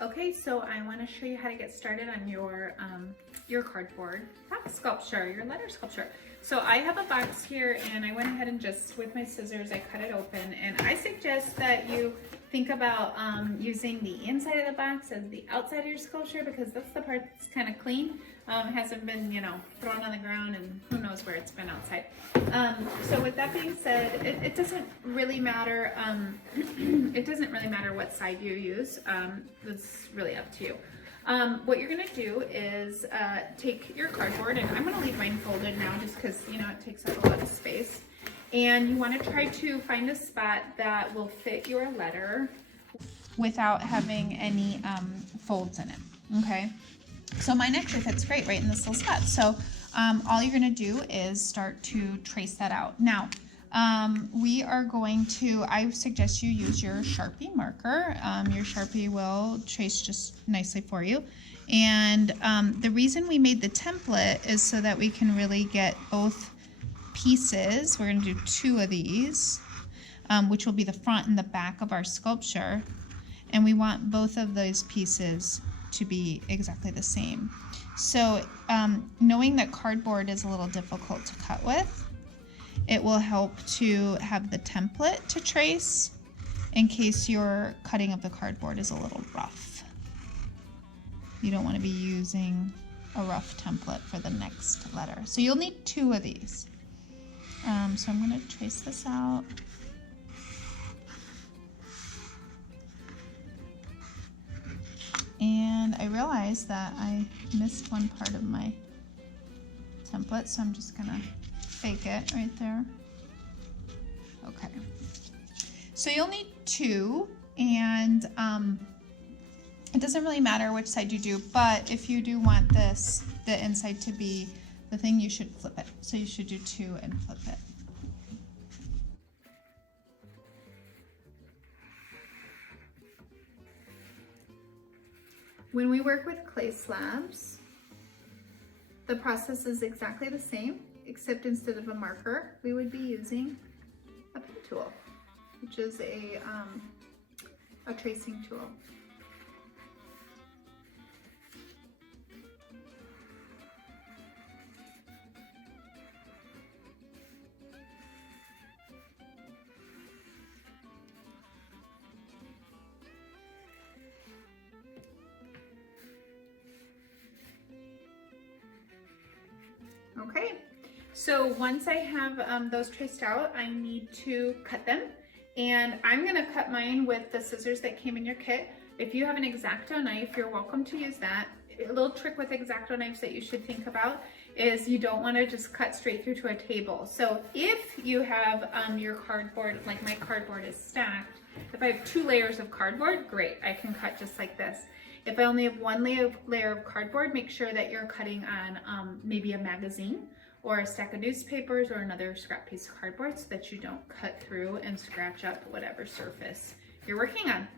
Okay, so I want to show you how to get started on your cardboard box sculpture, your letter sculpture. So I have a box here and I went ahead and just with my scissors I cut it open, and I suggest that you think about using the inside of the box as the outside of your sculpture, because that's the part that's kind of clean. Hasn't been, thrown on the ground, and who knows where it's been outside. So with that being said, it doesn't really matter. It doesn't really matter what side you use. It's really up to you. What you're gonna do is take your cardboard, and I'm gonna leave mine folded now just because it takes up a lot of space. And you want to try to find a spot that will fit your letter without having any folds in it. Okay. So mine actually fits great right in this little spot. So all you're going to do is start to trace that out. Now, we are going to, I suggest you use your Sharpie marker. Your Sharpie will trace just nicely for you. And the reason we made the template is so that we can really get both pieces. We're going to do 2 of these, which will be the front and the back of our sculpture. And we want both of those pieces to be exactly the same. So knowing that cardboard is a little difficult to cut with, it will help to have the template to trace in case your cutting of the cardboard is a little rough. You don't want to be using a rough template for the next letter. So you'll need 2 of these. So I'm going to trace this out. And I realized that I missed one part of my template, so I'm just gonna fake it right there. Okay. So you'll need 2, and it doesn't really matter which side you do, but if you do want the inside to be the thing, you should flip it. So you should do 2 and flip it. When we work with clay slabs, the process is exactly the same, except instead of a marker, we would be using a pen tool, which is a tracing tool. Okay, so once I have those traced out, I need to cut them, and I'm gonna cut mine with the scissors that came in your kit. If you have an X-Acto knife, you're welcome to use that. A little trick with X-Acto knives that you should think about is you don't want to just cut straight through to a table. So if you have your cardboard, like my cardboard is stacked, if I have 2 layers of cardboard, great, I can cut just like this. If I only have 1 layer of cardboard, make sure that you're cutting on maybe a magazine or a stack of newspapers or another scrap piece of cardboard so that you don't cut through and scratch up whatever surface you're working on.